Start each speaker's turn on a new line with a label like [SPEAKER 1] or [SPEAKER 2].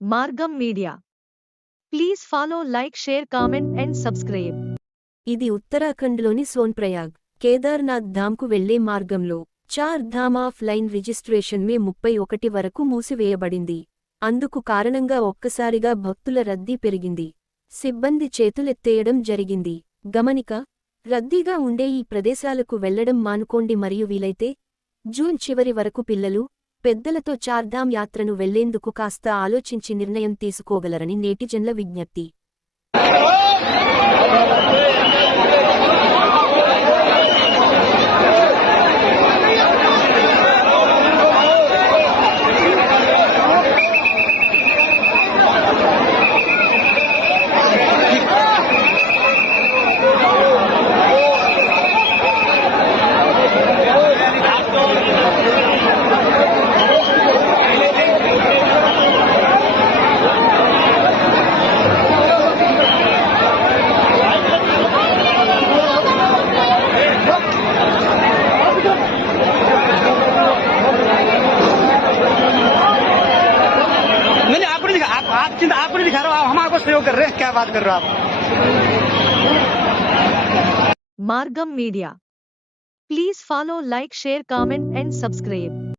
[SPEAKER 1] Margam media. Please follow like share comment and subscribe.
[SPEAKER 2] ఇది ఉత్తరాఖండ్లోని సోన్ప్రయాగ్ కేదార్నాథ్ ధామ్కు వెళ్ళే మార్గంలో. Char Dham offline registration May ముప్పై ఒకటి వరకు మూసివేయబడింది. అందుకు కారణంగా ఒక్కసారిగా భక్తుల రద్దీ పెరిగింది. సిబ్బంది చేతులెత్తేయడం జరిగింది. గమనిక రద్దీగా ఉండే ఈ ప్రదేశాలకు వెళ్ళడం మానుకోండి మరియు వీలైతే జూన్ చివరి వరకు పిల్లలు పెద్దలతో చార్ధామ్ యాత్రను వెళ్ళేందుకు కాస్త ఆలోచించి నిర్ణయం తీసుకోగలరని నేటిజన్ల విజ్ఞప్తి.
[SPEAKER 3] आप चिंता आपको नहीं दिखा रहे हो हम आपको सहयोग कर रहे हैं। क्या बात कर रहे हो आप?
[SPEAKER 1] Margam media. Please follow, like, share, comment and subscribe.